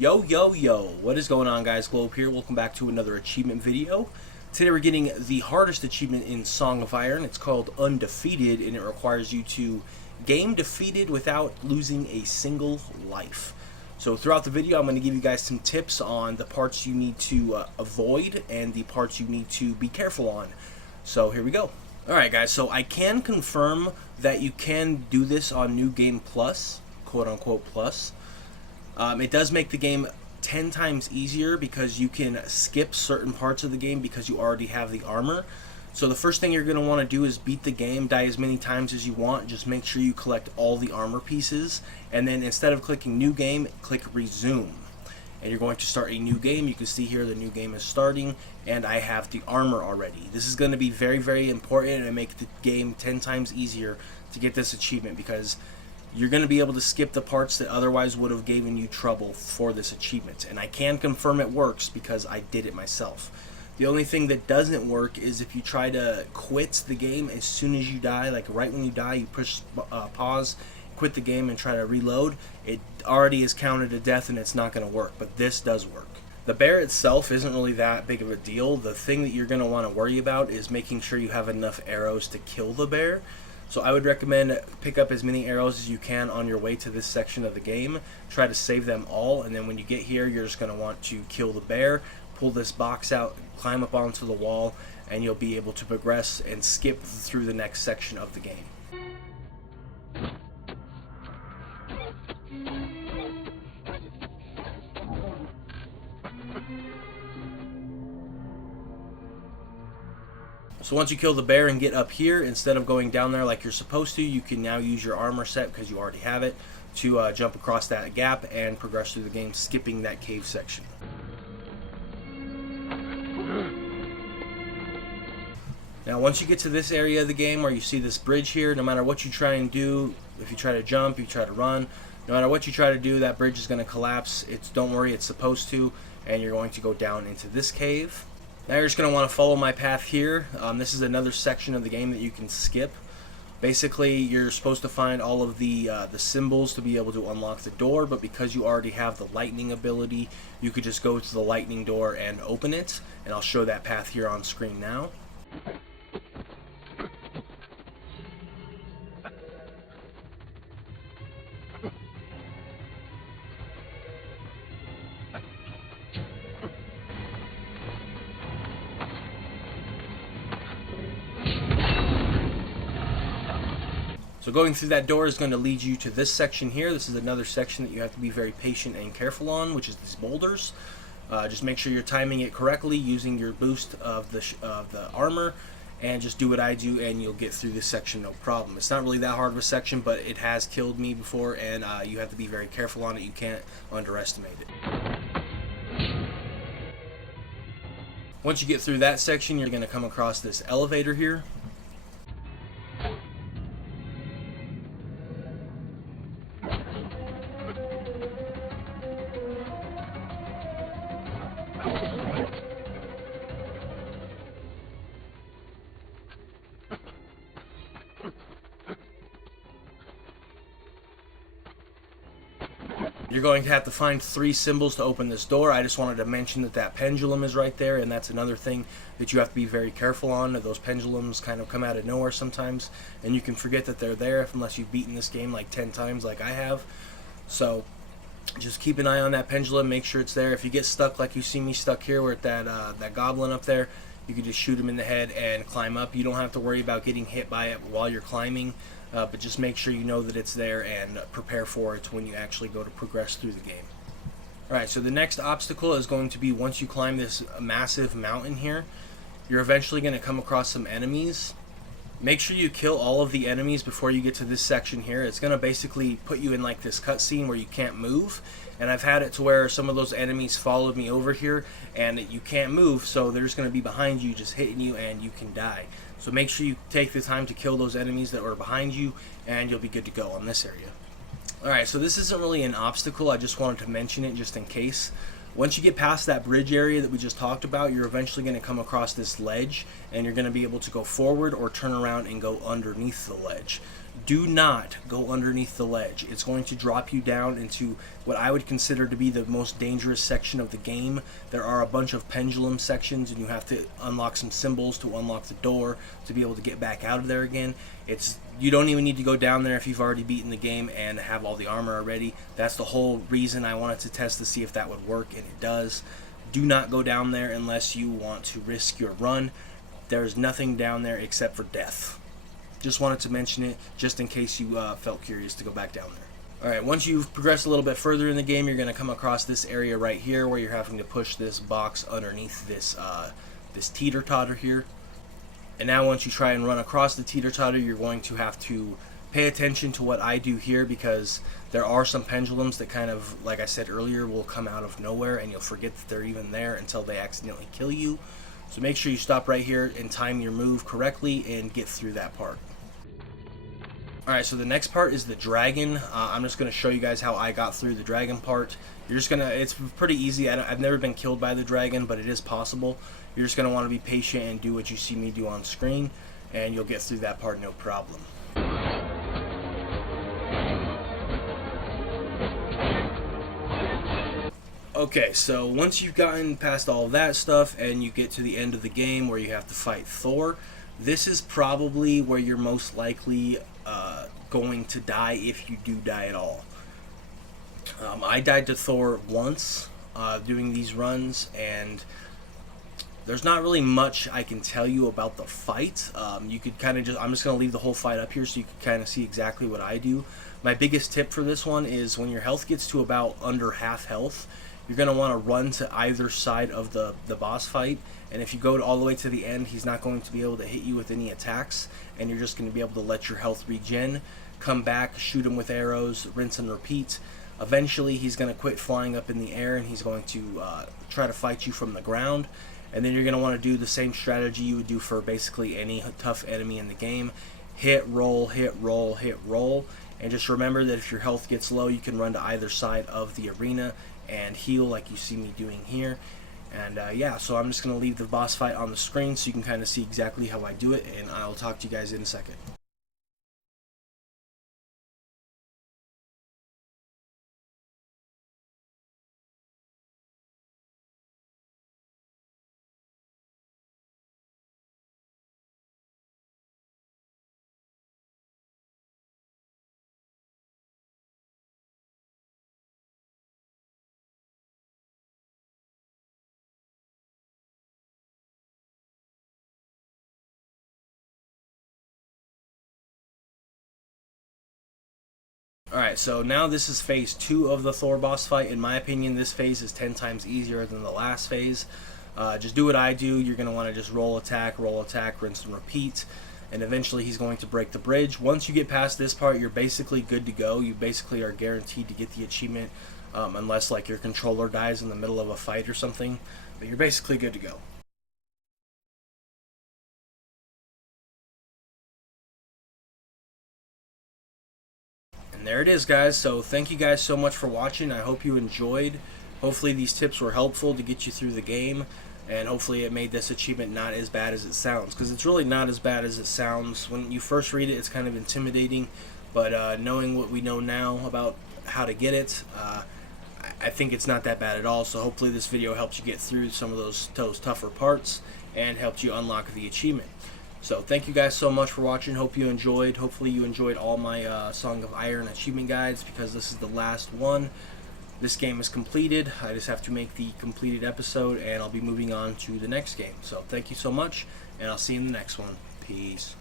Yo, yo, yo, what is going on, guys? Globe here. Welcome back to another achievement video. Today we're getting the hardest achievement in Song of Iron. It's called Undefeated, and it requires you to game defeated without losing a single life. So throughout the video, I'm going to give you guys some tips on the parts you need to avoid and the parts you need to be careful on. So here we go. Alright guys, so I can confirm that you can do this on New Game Plus, quote-unquote plus. It does make the game 10 times easier because you can skip certain parts of the game because you already have the armor. So the first thing you're going to want to do is beat the game, die as many times as you want. Just make sure you collect all the armor pieces, and then instead of clicking new game, click resume. And you're going to start a new game. You can see here the new game is starting, and I have the armor already. This is going to be very, very important and make the game 10 times easier to get this achievement because you're going to be able to skip the parts that otherwise would have given you trouble for this achievement. And I can confirm it works because I did it myself. The only thing that doesn't work is if you try to quit the game as soon as you die, like right when you die, you push pause, quit the game and try to reload. It already is counted to death and it's not going to work, but this does work. The bear itself isn't really that big of a deal. The thing that you're going to want to worry about is making sure you have enough arrows to kill the bear. So I would recommend pick up as many arrows as you can on your way to this section of the game. Try to save them all, and then when you get here, you're just going to want to kill the bear, pull this box out, climb up onto the wall, and you'll be able to progress and skip through the next section of the game. So once you kill the bear and get up here, instead of going down there like you're supposed to, you can now use your armor set, because you already have it, to jump across that gap and progress through the game, skipping that cave section. Now once you get to this area of the game where you see this bridge here, no matter what you try and do, if you try to jump, you try to run, no matter what you try to do, that bridge is going to collapse. Don't worry, it's supposed to, and you're going to go down into this cave. Now you're just going to want to follow my path here. This is another section of the game that you can skip. Basically, you're supposed to find all of the symbols to be able to unlock the door, but because you already have the lightning ability, you could just go to the lightning door and open it, and I'll show that path here on screen now. So going through that door is going to lead you to this section here. This is another section that you have to be very patient and careful on, which is these boulders. Just make sure you're timing it correctly using your boost of the armor, and just do what I do and you'll get through this section no problem. It's not really that hard of a section, but it has killed me before, and you have to be very careful on it. You can't underestimate it. Once you get through that section, you're going to come across this elevator here. You're going to have to find 3 symbols to open this door. I just wanted to mention that that pendulum is right there, and that's another thing that you have to be very careful on. Those pendulums kind of come out of nowhere sometimes, and you can forget that they're there unless you've beaten this game like 10 times like I have. So just keep an eye on that pendulum, make sure it's there. If you get stuck like you see me stuck here with that goblin up there, you can just shoot him in the head and climb up. You don't have to worry about getting hit by it while you're climbing. But just make sure you know that it's there and prepare for it when you actually go to progress through the game. Alright, so the next obstacle is going to be once you climb this massive mountain here, you're eventually going to come across some enemies. Make sure you kill all of the enemies before you get to this section here. It's going to basically put you in like this cutscene where you can't move. And I've had it to where some of those enemies followed me over here and you can't move, so they're just going to be behind you, just hitting you, and you can die. So make sure you take the time to kill those enemies that are behind you, and you'll be good to go on this area. Alright, so this isn't really an obstacle, I just wanted to mention it just in case. Once you get past that bridge area that we just talked about, you're eventually going to come across this ledge, and you're going to be able to go forward or turn around and go underneath the ledge. Do not go underneath the ledge. It's going to drop you down into what I would consider to be the most dangerous section of the game. There are a bunch of pendulum sections, and you have to unlock some symbols to unlock the door to be able to get back out of there again. You don't even need to go down there if you've already beaten the game and have all the armor already. That's the whole reason I wanted to test to see if that would work, and it does. Do not go down there unless you want to risk your run. There's nothing down there except for death. Just wanted to mention it just in case you felt curious to go back down there. Alright, once you've progressed a little bit further in the game, you're going to come across this area right here where you're having to push this box underneath this teeter totter here. And now once you try and run across the teeter totter, you're going to have to pay attention to what I do here, because there are some pendulums that kind of, like I said earlier, will come out of nowhere and you'll forget that they're even there until they accidentally kill you. So make sure you stop right here and time your move correctly and get through that part. Alright, so the next part is the dragon. I'm just going to show you guys how I got through the dragon part. It's pretty easy. I've never been killed by the dragon, but it is possible. You're just going to want to be patient and do what you see me do on screen, and you'll get through that part no problem. Okay, so once you've gotten past all of that stuff and you get to the end of the game where you have to fight Thor, this is probably where you're most likely going to die, if you do die at all. I died to Thor once doing these runs, and there's not really much I can tell you about the fight. You could kind of I'm just going to leave the whole fight up here so you can kind of see exactly what I do. My biggest tip for this one is when your health gets to about under half health, you're going to want to run to either side of the boss fight, and if you go all the way to the end, he's not going to be able to hit you with any attacks, and you're just going to be able to let your health regen, come back, shoot him with arrows, rinse and repeat. Eventually he's going to quit flying up in the air and he's going to try to fight you from the ground, and then you're going to want to do the same strategy you would do for basically any tough enemy in the game. Hit, roll, hit, roll, hit, roll, and just remember that if your health gets low, you can run to either side of the arena and heal like you see me doing here. And yeah, so I'm just going to leave the boss fight on the screen so you can kind of see exactly how I do it, and I'll talk to you guys in a second. Alright, so now this is phase 2 of the Thor boss fight. In my opinion, this phase is 10 times easier than the last phase. Just do what I do. You're going to want to just roll, attack, rinse and repeat, and eventually he's going to break the bridge. Once you get past this part, you're basically good to go. You basically are guaranteed to get the achievement, unless like your controller dies in the middle of a fight or something, but you're basically good to go. And there it is, guys. So thank you guys so much for watching. I hope you enjoyed. Hopefully these tips were helpful to get you through the game, and hopefully it made this achievement not as bad as it sounds, because it's really not as bad as it sounds. When you first read it, it's kind of intimidating, but knowing what we know now about how to get it, I think it's not that bad at all. So hopefully this video helps you get through some of those tougher parts and helped you unlock the achievement. So thank you guys so much for watching. Hope you enjoyed. Hopefully you enjoyed all my Song of Iron achievement guides, because this is the last one. This game is completed. I just have to make the completed episode, and I'll be moving on to the next game. So thank you so much, and I'll see you in the next one. Peace.